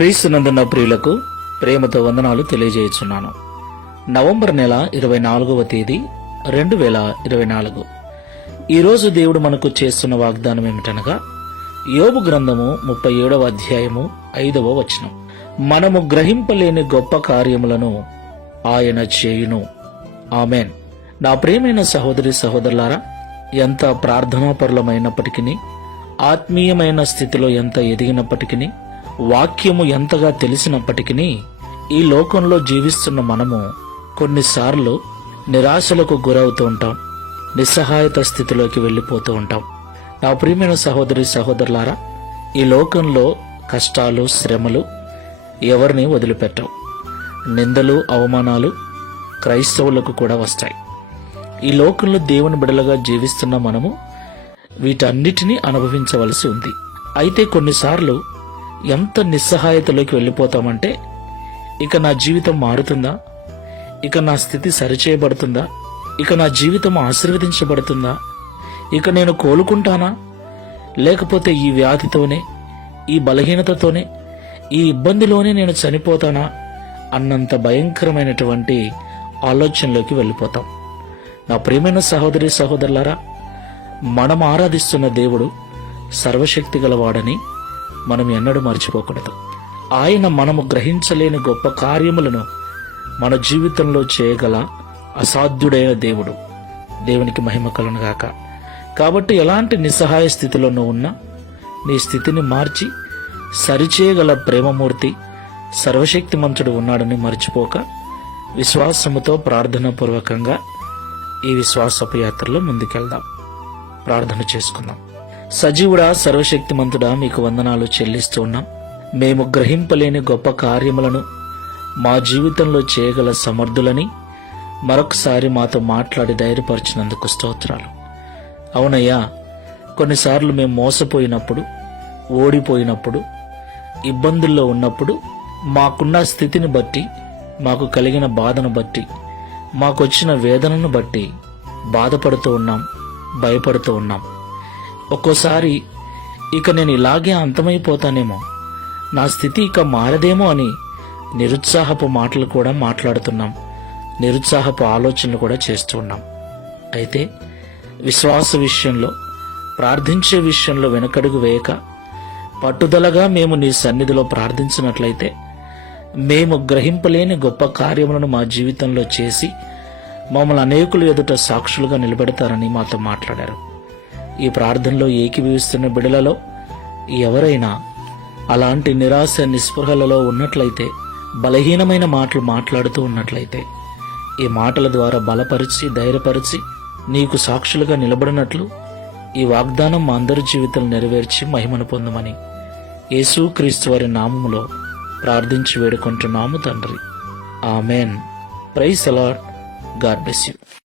క్రీస్తునందున్న ప్రియులకు ప్రేమతో వందనాలు తెలియజేయుచున్నాను. నవంబర్ నెల ఇరవై నాలుగవ తేదీ రెండు వేల ఇరవై నాలుగు ఈరోజు దేవుడు మనకు చేస్తున్న వాగ్దానం ఏమిటనగా యోబు గ్రంథము ముప్పై ఏడవ అధ్యాయము ఐదవ వచనం. మనము గ్రహింపలేని గొప్ప కార్యములను ఆయన చేయును. ఆమెన్. నా ప్రేమైన సహోదరి సహోదరులారా ఎంత ప్రార్థనాపరులమైనప్పటికీ ఆత్మీయమైన స్థితిలో ఎంత ఎదిగినప్పటికీ వాక్యము ఎంతగా తెలిసినప్పటికీ ఈ లోకంలో జీవిస్తున్న మనము కొన్నిసార్లు నిరాశలకు గురవుతూ ఉంటాం నిస్సహాయత స్థితిలోకి వెళ్ళిపోతూ ఉంటాం. నా ప్రియమైన సహోదరి సహోదరులారా ఈ లోకంలో కష్టాలు శ్రమలు ఎవరిని వదిలిపెట్టవు. నిందలు అవమానాలు క్రైస్తవులకు కూడా వస్తాయి. ఈ లోకంలో దేవుని బిడలుగా జీవిస్తున్న మనము వీటన్నిటినీ అనుభవించవలసి ఉంది. అయితే కొన్నిసార్లు ఎంత నిస్సహాయతలోకి వెళ్ళిపోతామంటే ఇక నా జీవితం మారుతుందా? ఇక నా స్థితి సరిచేయబడుతుందా? ఇక నా జీవితం ఆశీర్వదించబడుతుందా? ఇక నేను కోలుకుంటానా? లేకపోతే ఈ వ్యాధితోనే ఈ బలహీనతతోనే ఈ ఇబ్బందిలోనే నేను చనిపోతానా? అన్నంత భయంకరమైనటువంటి ఆలోచనలోకి వెళ్ళిపోతాం. నా ప్రియమైన సహోదరి సహోదరులారా మనం ఆరాధిస్తున్న దేవుడు సర్వశక్తి గలవాడని మనం ఎన్నడూ మర్చిపోకూడదు. ఆయన మనము గ్రహించలేని గొప్ప కార్యములను మన జీవితంలో చేయగల అసాధ్యుడైన దేవుడు. దేవునికి మహిమ కలునుగాక కాబట్టి ఎలాంటి నిస్సహాయ స్థితిలో నువ్వు ఉన్నా నీ స్థితిని మార్చి సరిచేయగల ప్రేమమూర్తి సర్వశక్తి మంచుడు ఉన్నాడని మర్చిపోక విశ్వాసముతో ప్రార్థనాపూర్వకంగా ఈ విశ్వాసపు యాత్రలో ముందుకెళ్దాం. ప్రార్థన చేసుకుందాం. సజీవుడా సర్వశక్తిమంతుడా మీకు వందనాలు చెల్లిస్తూ ఉన్నాం మేము గ్రహింపలేని గొప్ప కార్యములను మా జీవితంలో చేయగల సమర్థులని మరొకసారి మాతో మాట్లాడి ధైర్యపరిచినందుకు స్తోత్రాలు. అవునయ్యా కొన్నిసార్లు మేము మోసపోయినప్పుడు ఓడిపోయినప్పుడు ఇబ్బందుల్లో ఉన్నప్పుడు మాకున్న స్థితిని బట్టి మాకు కలిగిన బాధను బట్టి మాకొచ్చిన వేదనను బట్టి బాధపడుతూ ఉన్నాం భయపడుతూ ఉన్నాం. ఒక్కోసారి ఇక నేను ఇలాగే అంతమైపోతానేమో. నా స్థితి ఇక మారదేమో అని నిరుత్సాహపు మాటలు కూడా మాట్లాడుతున్నాం. నిరుత్సాహపు ఆలోచనలు కూడా చేస్తూ ఉన్నాం. అయితే విశ్వాస విషయంలో ప్రార్థించే విషయంలో వెనకడుగు వేయక పట్టుదలగా మేము నీ సన్నిధిలో ప్రార్థించినట్లయితే మేము గ్రహింపలేని గొప్ప కార్యములను మా జీవితంలో చేసి మమ్మల్ని అనేకులు ఎదుట సాక్షులుగా నిలబెడతారని మాతో మాట్లాడారు. ఈ ప్రార్థనలో ఏకీభవిస్తున్న బిడలలో ఎవరైనా అలాంటి నిరాశ నిస్పృహలలో ఉన్నట్లయితే బలహీనమైన మాటలు మాట్లాడుతూ ఉన్నట్లయితే ఈ మాటల ద్వారా బలపరిచి ధైర్యపరిచి నీకు సాక్షులుగా నిలబడినట్లు ఈ వాగ్దానం మా అందరి జీవితం నెరవేర్చి మహిమను పొందమని యేసుక్రీస్తు వారి నామములో ప్రార్థించి వేడుకుంటున్నాము తండ్రి. Amen. Praise a lot God bless you.